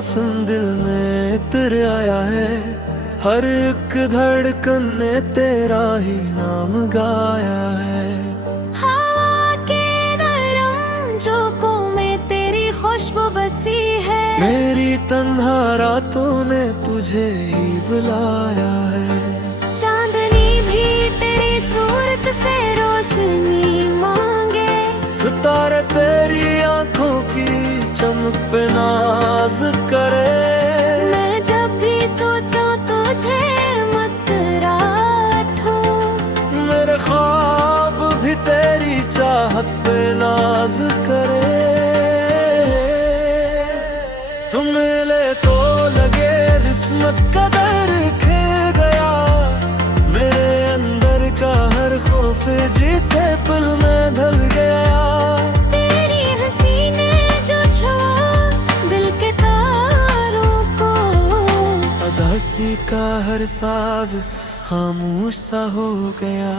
मौसम दिल में इतर आया है, हर एक धड़कन ने तेरा ही नाम गाया है। हवा के नरम झोंकों में तेरी खुशबू बसी है, मेरी तन्हा रातों ने तुझे ही बुलाया है। चांदनी भी तेरी सूरत से रोशनी मांगे, सितारे तेरी आंखों की चमक पे नाज करे। मैं जब भी सोचूं तुझे मुस्कुराहट हो, मेरे ख्वाब भी तेरी चाहत पे नाज करे। तुम मिले तो लगे किस्मत का दर खिल गया, मेरे अंदर का हर खौफ जिसे पल में ढल गया। तेरी हंसी ने जो छुआ दिल के तारों को, उदासी का हर साज खामोश सा हो गया।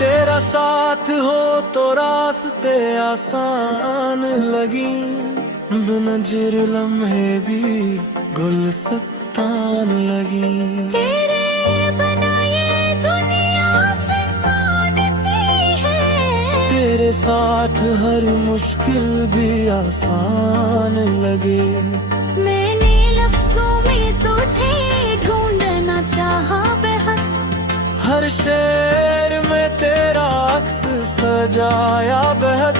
तेरा साथ हो तो रास्ते आसान लगी, बेनज़ीर लम्हे भी गुलस्तान लगी। तेरे बनाए दुनिया सुनसान सी है, तेरे साथ हर मुश्किल भी आसान लगे। मैंने लफ्जों में तुझे ढूंढना चाहा बेहद, हर शेर में तेरा अक्स सजाया बेहद,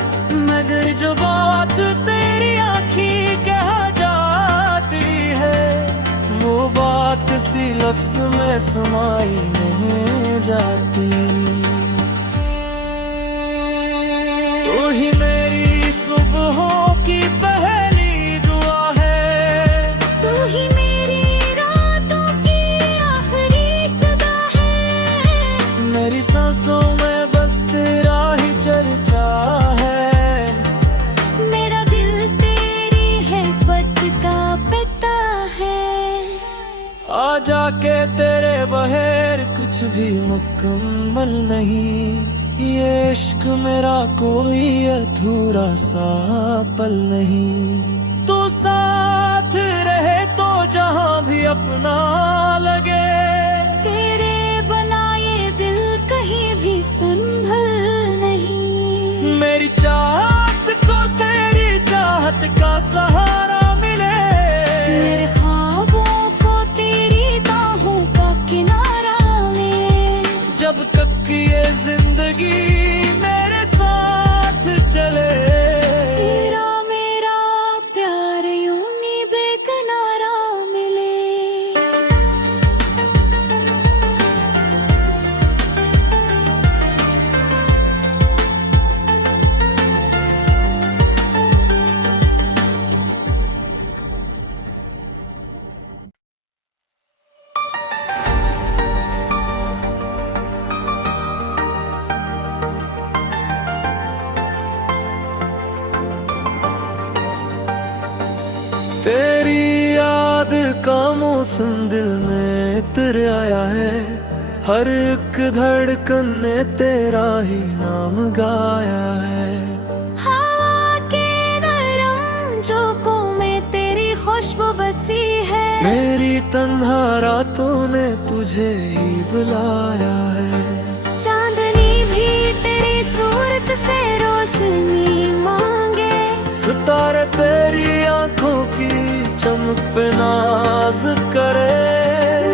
मगर जो बात तेरी आँखी कह जाती है, वो बात किसी लफ्ज में समाई नहीं जाती। तू ही मेरी सुबहों की पहली दुआ है, तू ही मेरी रातों की आखिरी सदा है, मेरी सांसों में बस तेरा ही चर्चा है। मेरा दिल तेरी है बत का पिता है। आ जाके तेरे बगैर कुछ भी मुकम्मल नहीं, ये इश्क मेरा कोई अधूरा सा पल नहीं। तू साथ रहे तो जहां भी अपना लगे, तेरे बनाए दिल कहीं भी संभल नहीं। मेरी चाहत को तेरी चाहत का सहारा मिले, मेरे ख्वाबों को तेरी बाहों का किनारा मिले। जब तक ये जिंदगी मेरे साथ चले, तेरा मेरा प्यार यूं नहीं बेकरारा मिले। तेरी याद का मौसम दिल में इतर आया है, हर एक धड़कन ने तेरा ही नाम गाया है। हवा के नरम झोंकों में तेरी खुशबू बसी है, मेरी तन्हा रातों ने तुझे ही बुलाया है। चांदनी भी तेरी सूरत से रोशनी मांगे, सितारे तेरी आंखों की चमक पे नाज करे।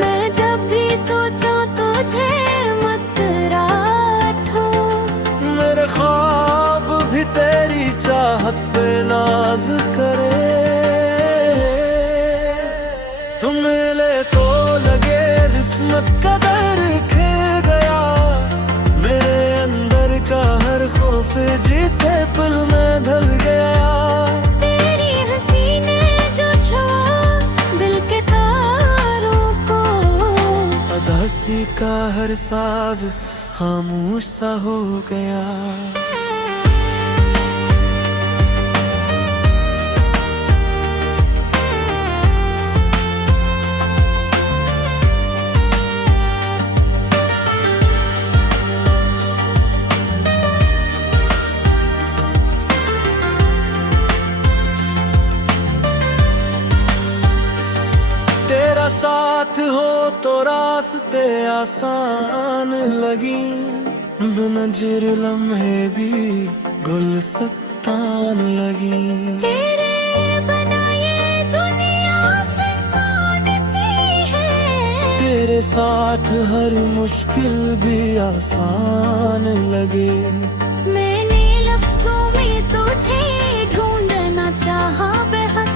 मैं जब भी सोचूं तुझे मुस्कुराहट हो, मेरे ख्वाब भी तेरी चाहत पे नाज करे। तुम मिले तो लगे किस्मत का दर खिल गया, मेरे अंदर का हर खौफ जिसे पल में ढल गया। तेरी हंसी ने जो छुआ दिल के तारों को, उदासी का हर साज खामोश सा हो गया। तेरा साथ हो तो रास्ते आसान लगी, बेनज़ीर लम्हे भी गुलस्तान लगी। तेरे बनाए दुनिया सुनसान सी है, तेरे साथ हर मुश्किल भी आसान लगे। मैंने लफ्जों में तुझे ढूंढना चाहा बेहद,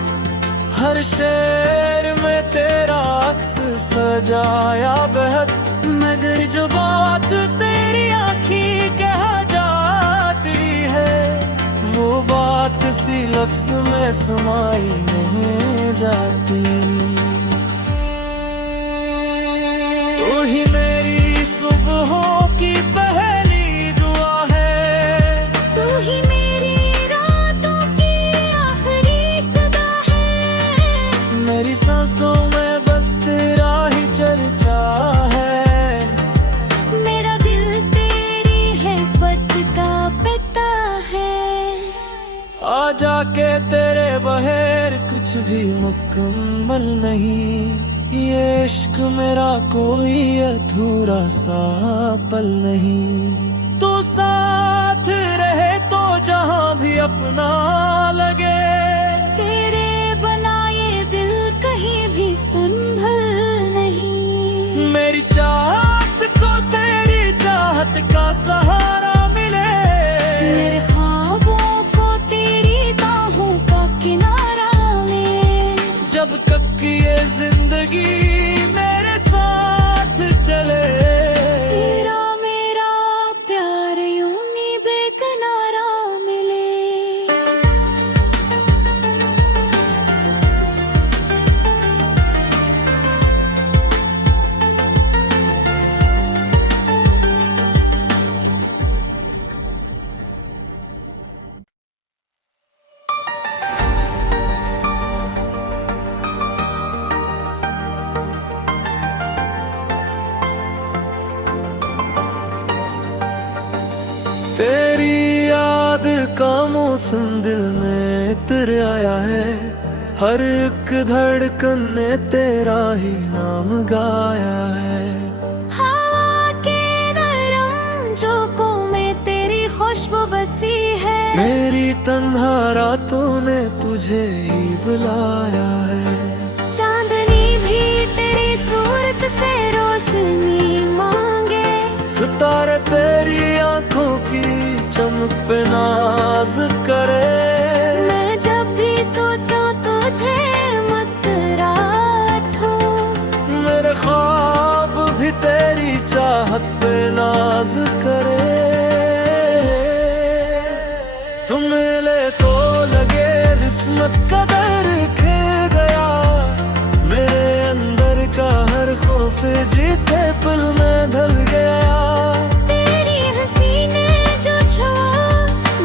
हर शेर में तेरा अक्स सजाया बेहद। मगर जो बात तेरी आँखी कह जाती है, वो बात किसी लफ्ज में समाई नहीं जाती। तू ही मेरी सुबहों की पहली दुआ है, तू ही मेरी रातों की आखिरी सदा है। मेरी सांसों में बस तेरा ही चर्चा है। मेरा दिल तेरी है बद का पता है। आ जाके तेरे बगैर कुछ भी मुकम्मल नहीं, ये इश्क मेरा कोई अधूरा सा पल नहीं। तू साथ रहे तो जहां भी अपना लगे, तेरे बनाए दिल कहीं भी संभल नहीं। मेरी चाहत को तेरी चाहत का सहारा मिले, मेरे ख्वाबों को तेरी बाहों का किनारा मिले। जब तक कि ये जिंदगी मेरे साथ चले। तेरा मेरा प्यार यूं ही बेकरारा मिले। तेरी याद का मौसम दिल में उतर आया है, हर एक धड़कन ने तेरा ही नाम गाया है। हवा के नरम झोंकों में तेरी खुशबू बसी है, मेरी तन्हा रातों ने तुझे ही बुलाया है। चांदनी भी तेरी सूरत से रोशनी मांगे, सितारे तेरी आंखों की चमक पे नाज करे। मैं जब भी सोचूं तुझे मुस्कुराहट हो, मेरे ख्वाब भी तेरी चाहत पे नाज करे। तुम मिले तो लगे किस्मत का दर खिल गया, मेरे अंदर का हर खौफ जिसे पल में ढल गया। तेरी हंसी ने जो छुआ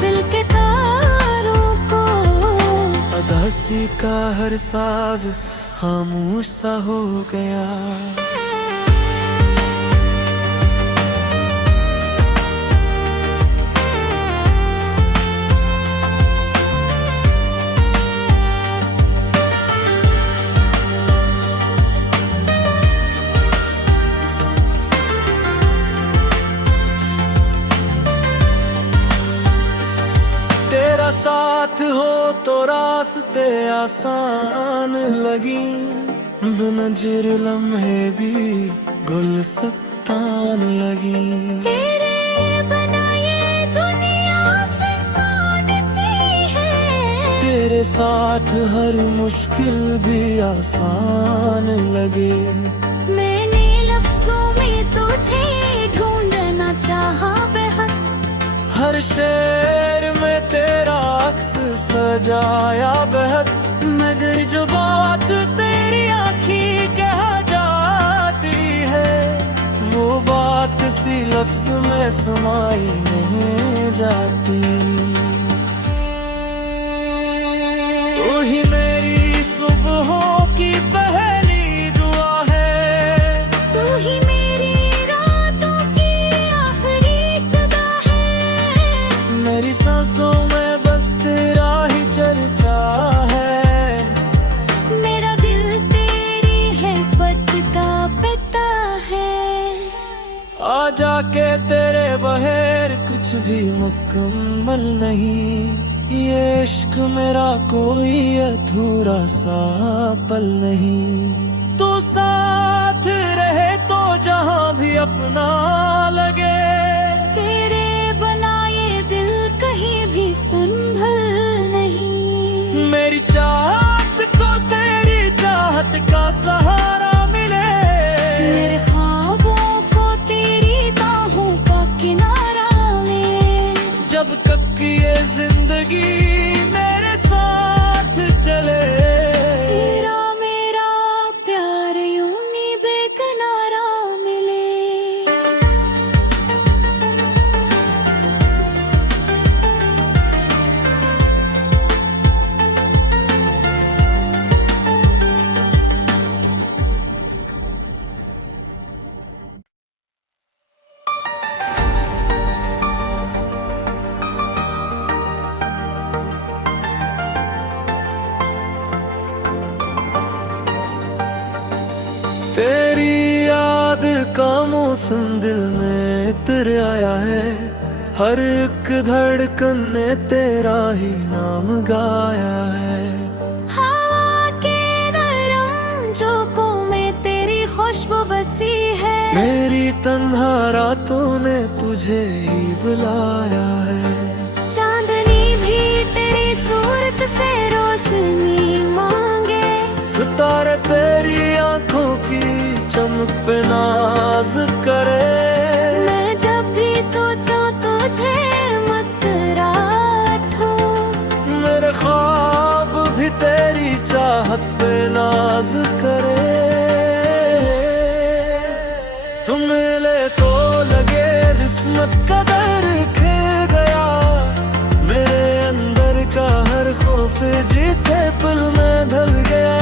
दिल के तारों को, उदासी का हर साज खामोश सा हो गया। तेरा साथ हो तो रास्ते आसान लगी, बेनज़ीर लम्हे भी गुलस्तान लगी। तेरे बनाए दुनिया सुनसान सी है, तेरे साथ हर मुश्किल भी आसान लगे। मैंने लफ्जों में तुझे ढूंढना चाहा बेहद, हर शेर में तेरा अक्स सजाया बेहद। मगर जो बात तेरी आँखी कह जाती है, वो बात किसी लफ्ज में समाई नहीं जाती। तू ही मेरी सुबहों की पहली दुआ है, तू ही मेरी रातों की आखिरी सदा है। मेरी सांसों में बस तेरा ही चर्चा है। मेरा दिल तेरी है बत का पता है। आ जाके तेरे बगैर कुछ भी मुकम्मल नहीं, ये इश्क मेरा कोई अधूरा सा पल नहीं। तू साथ रहे तो जहां भी अपना लगे, तेरे बनाए दिल कहीं भी संभल नहीं। मेरी चाहत को तेरी चाहत का सहारा मिले, मेरे ख्वाबों को तेरी बाहों का किनारा मिले। जब तक कि ये जिंदगी मेरे साथ चले। तेरा मेरा प्यार यूं ही बेकरारा मिले। तेरी याद का मौसम दिल में इतर आया है, हर एक धड़कन ने तेरा ही नाम गाया है। हवा के नरम झोंकों में तेरी खुशबू बसी है। मेरी तन्हा रातों ने तुझे ही बुलाया है। चांदनी भी तेरी सूरत से रोशनी मांगे। सितारे तेरी आंखों की चमक पे नाज करे। मैं जब भी सोचूं तुझे मुस्कुराहट हो। मेरे ख्वाब भी तेरी चाहत पे नाज करे। तुम मिले तो लगे किस्मत का दर खिल गया, मेरे अंदर का हर खौफ जिसे पल में ढल गया।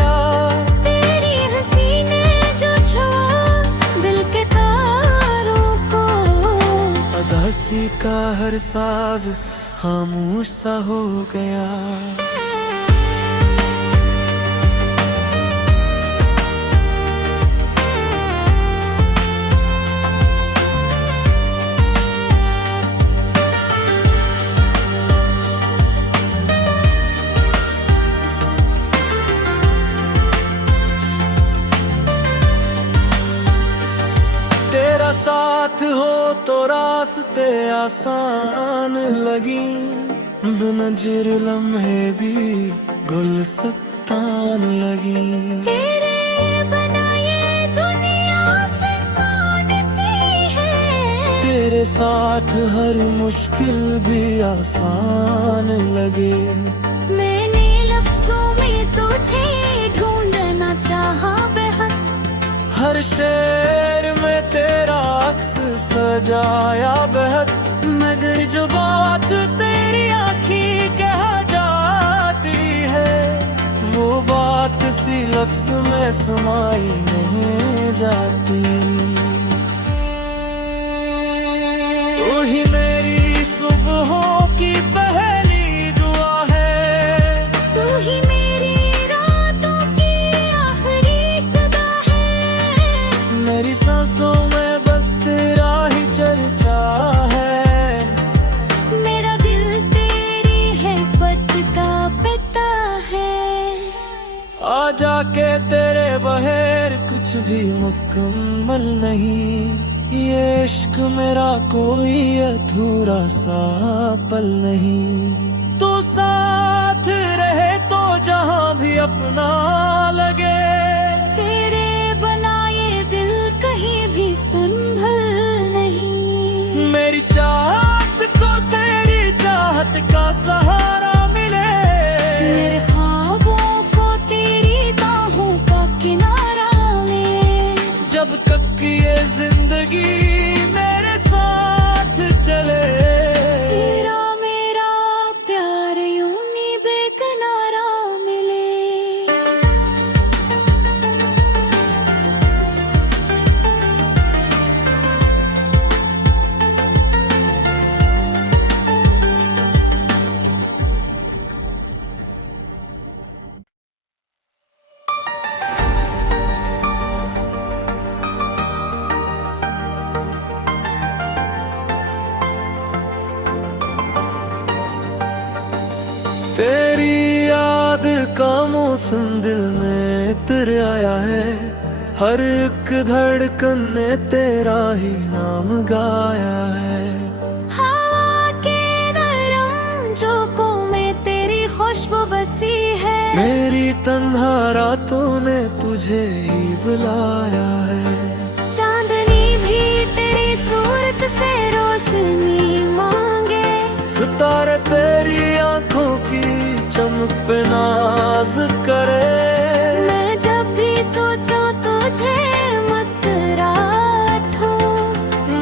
तेरी हंसी ने जो छुआ दिल के तारों को, उदासी का हर साज खामोश सा हो गया। तेरा साथ हो तो रास्ते आसान लगी, बेनज़ीर लम्हे भी गुलस्तान लगी। तेरे बनाए दुनिया सुनसान सी है। तेरे साथ हर मुश्किल भी आसान लगे। मैंने लफ्जों में तुझे ढूंढना चाहा बेहद। हर शेर में तेरा अक्स सजाया बेहद, मगर जो बात तेरी आँखी कह जाती है, वो बात किसी लफ्ज में समाई नहीं जाती। तू ही मेरी सुबहों की पहली दुआ है, तू ही मेरी रातों की आखिरी सदा है। मेरी सांसों में बस तेरा ही चर्चा है। मेरा दिल तेरी है बत का पता है। आ जाके तेरे बगैर कुछ भी मुकम्मल नहीं, ये इश्क मेरा कोई अधूरा सा पल नहीं। तू साथ रहे तो जहां भी अपना लगे, तेरे बनाए दिल कहीं भी संभल नहीं। मेरी चाहत को तेरी चाहत का सहारा मिले। मेरे ख्वाबों को तेरी बाहों का किनारा मिले। जब तक कि ये जिंदगी तेरी याद का मौसम दिल में इतर आया है, हर एक धड़कन ने तेरा ही नाम गाया है। हवा के नरम झोंकों में तेरी खुशबू बसी है, मेरी तन्हा रातों ने तुझे ही बुलाया है। चांदनी भी तेरी सूरत से रोशनी मांगे, सितारे तेरी आंखों की चमक पे नाज करे। मैं जब भी सोचूं तुझे मुस्कुराहट हो,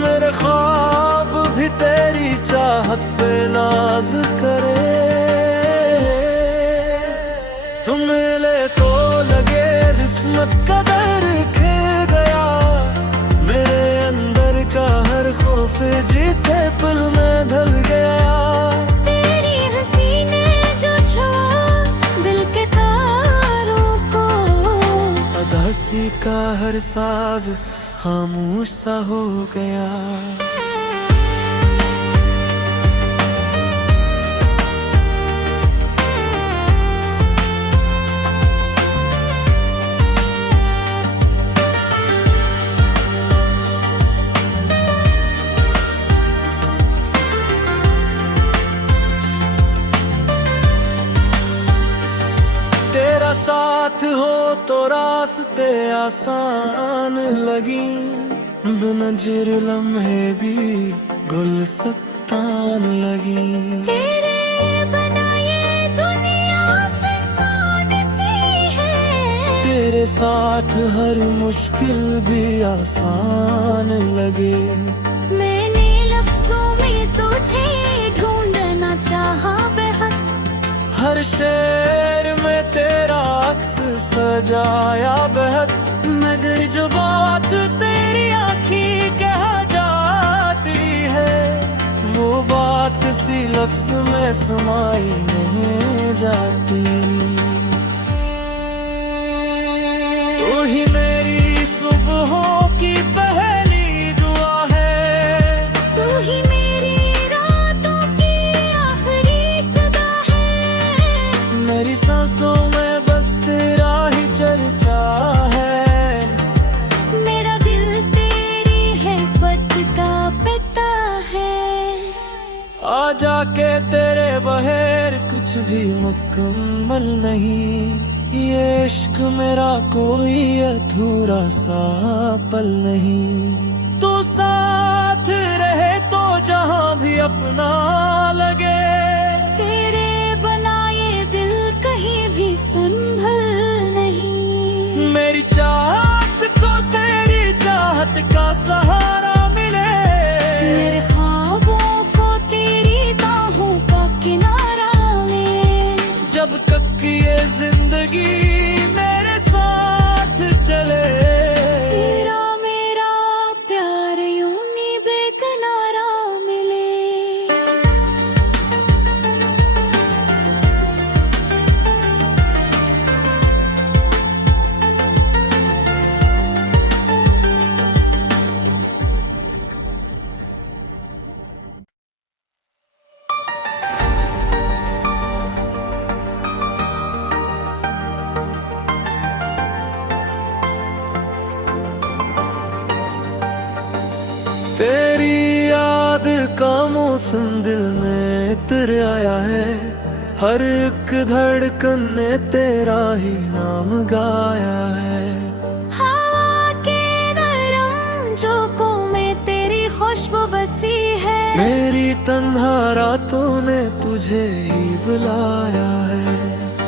मेरे ख्वाब भी तेरी चाहत पे नाज करे। तुम मिले तो लगे किस्मत का दर खिल गया, मेरे अंदर का हर खौफ जिसे पल में ढल गया। तेरी हंसी ने जो छुआ दिल के तारों को, उदासी का हर साज खामोश सा हो गया। तेरा साथ हो तो रास्ते आसान लगी, बेनज़ीर लम्हे भी गुलस्तान लगी। तेरे बनाए दुनिया सुनसान सी है, तेरे साथ हर मुश्किल भी आसान लगे। मैंने लफ्जों में तुझे ढूंढना चाहा बेहद, हर शेर में तेरा अक्स सजाया बेहद, मगर जो बात तेरी आँखी कह जाती है, वो बात किसी लफ्ज में समाई नहीं जाती। तू ही मेरी सुबहों की पहली दुआ है, तू ही मेरी रातों की आखिरी सदा है, मेरी सांसों में बस तेरा ही चर्चा है। मेरा दिल तेरी है बत का पिता है। आ जाके तेरे बगैर कुछ भी मुकम्मल नहीं, ये इश्क मेरा कोई अधूरा सा पल नहीं। तू साथ रहे तो जहां भी अपना लगे, तेरे बनाए दिल कहीं भी संभल नहीं। मेरी चाहत को तेरी चाहत का सहारा मिले, मेरे ख्वाबों को तेरी बाहों का किनारा मिले। जब तक ये जिंदगी मेरे साथ चले, तेरा मेरा प्यार यूं ही बेकरारा मिले। तेरी याद का मौसम दिल में इतर आया है, हर एक धड़कन ने तेरा ही नाम गाया है। हवा के नरम झोंकों में तेरी खुशबू बसी है, मेरी तन्हा रातों ने तुझे ही बुलाया है।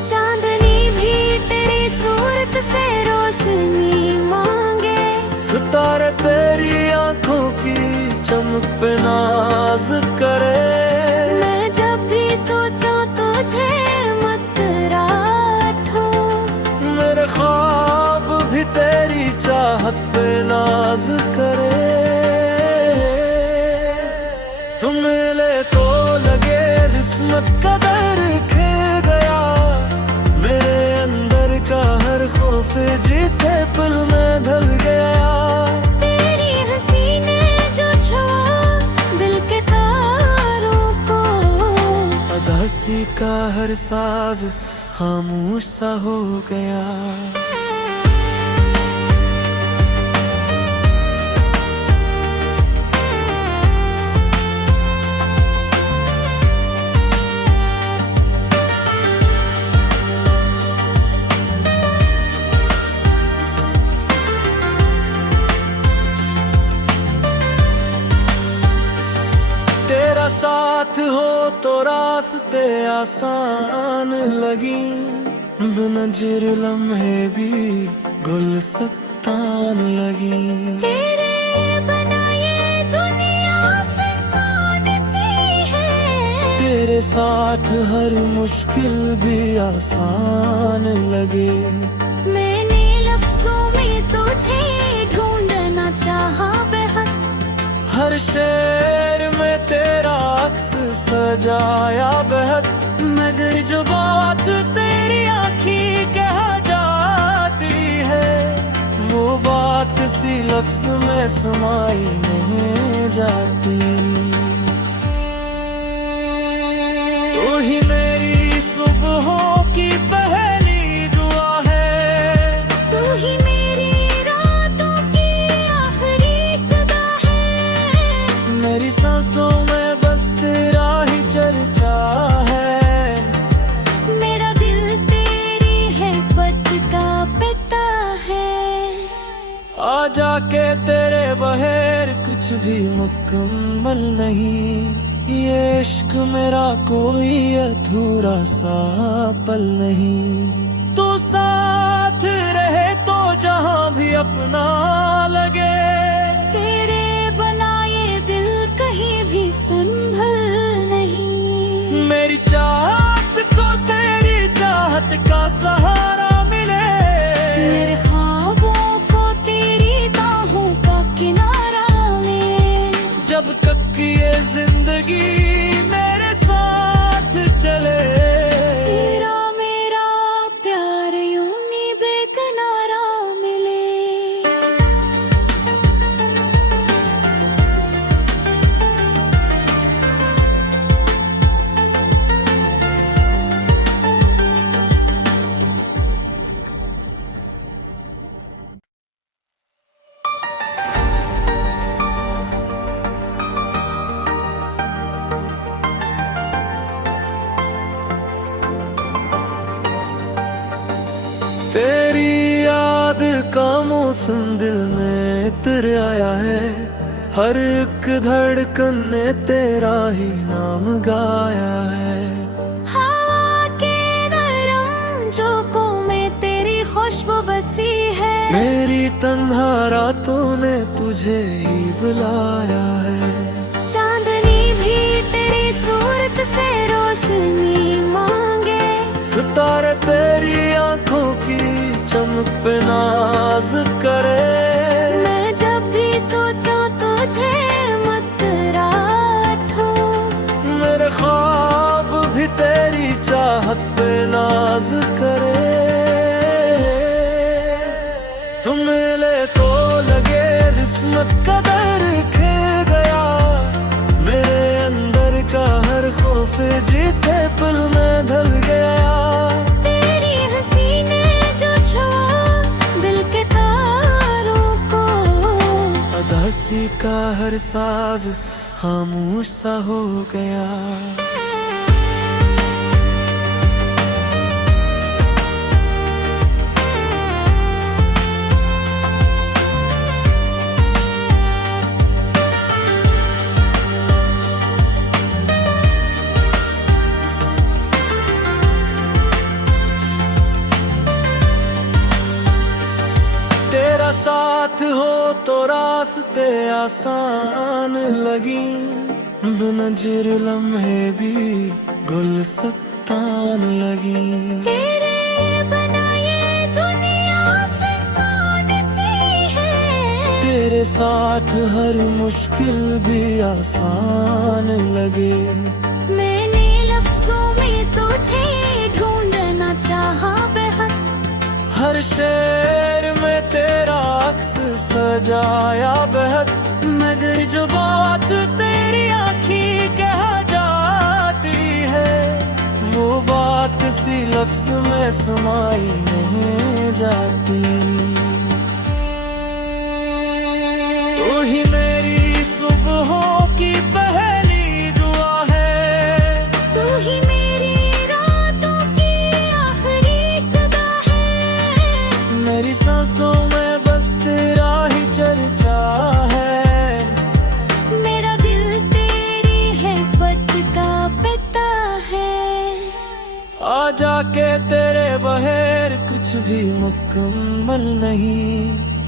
चांदनी भी तेरी सूरत से रोशनी मांगे, सितारे तेरी आंखों की चमक पे नाज करे। मैं जब भी सोचूं तुझे मुस्कुराहट हो, मेरे ख्वाब भी तेरी चाहत पे नाज करे। तुम मिले तो लगे किस्मत का दर खिल गया, मेरे अंदर का हर खौफ जिसे पल में ढल गया। तेरी हंसी ने जो छुआ दिल के तारों को, हंसी का हर साज खामोश सा हो गया। तेरा साथ हो तो रास्ते आसान लगी, बेनज़ीर लम्हे भी गुलस्तान लगी। तेरे बनाए दुनिया सुनसान सी है, तेरे साथ हर मुश्किल भी आसान लगे। मैंने लफ्जों में तुझे ढूंढना चाहा बेहद, हर शेर में तेरा अक्स सजाया बेहद, मगर जो बात तेरी आँखी कह जाती है, वो बात किसी लफ्ज में समाई नहीं जाती। तू ही मेरी सुबहों की पहली दुआ है, तू ही मेरी रातों की आखिरी सदा है, मेरी सांसों में बस तेरा ही चर्चा है। मेरा दिल तेरी है बद का पिता है। आ जाके तेरे बगैर कुछ भी मुकम्मल नहीं, ये इश्क मेरा कोई अधूरा सा पल नहीं। तू साथ रहे तो जहां भी अपना लगे, तेरे बनाए दिल कहीं भी संभल नहीं। मेरी चाहत को तेरी चाहत का सहारा मिले, मेरे ख्वाबों को तेरी बाहों का किनारा मिले। जब तक ये जिंदगी मेरे साथ चले, तेरा मेरा प्यार यूं ही बेकरारा मिले। तेरी याद का मौसम दिल में इतर आया है, हर एक धड़कन ने तेरा ही नाम गाया है। हवा के नरम झोंकों में तेरी खुशबू बसी है, मेरी तन्हा रातों ने तुझे ही बुलाया है। चांदनी भी तेरी सूरत से रोशनी मांगे, सितारे तेरी आंखों की चमक पे नाज करे। मैं जब भी सोचूं तुझे मुस्कुराहट हो, मेरे ख्वाब भी तेरी चाहत पे नाज करे। तुम मिले तो लगे किस्मत का दर खिल गया, मेरे अंदर का हर खौफ जिसे पल में ढल गया। तेरी हंसी ने जो छुआ दिल के तारों को, हंसी का हर साज खामोश सा हो गया। तेरा साथ हो तो रास्ते आसान लगी, बेनज़ीर लम्हे भी गुलस्तान लगी। तेरे बनाए दुनिया सुनसान सी है, तेरे साथ हर मुश्किल भी आसान लगे। मैंने लफ्जों में तुझे ढूंढना चाहा बेहद, हर शेर में तेरा अक्स सजाया बेहद, मगर जो बात तेरी आँखी कह जाती है, लफ्ज में समाई नहीं जाती। तू ही मेरी सुबहों की पहली दुआ है, तू ही मेरी रातों की आखिरी सदा है। मेरी सांसों में बस तेरा ही चर्चा है। मेरा दिल तेरी है बत का पता है। आ जाके तेरे बगैर कुछ भी मुकम्मल नहीं,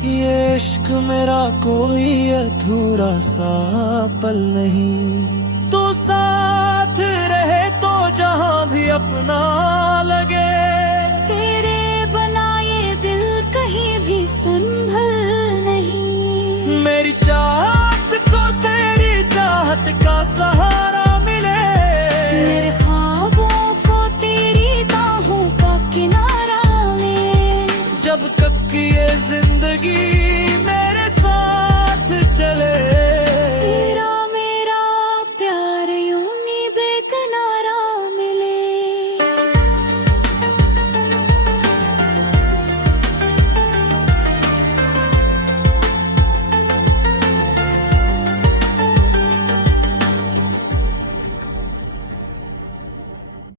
ये इश्क मेरा कोई अधूरा सा पल नहीं। तू साथ रहे तो जहां भी अपना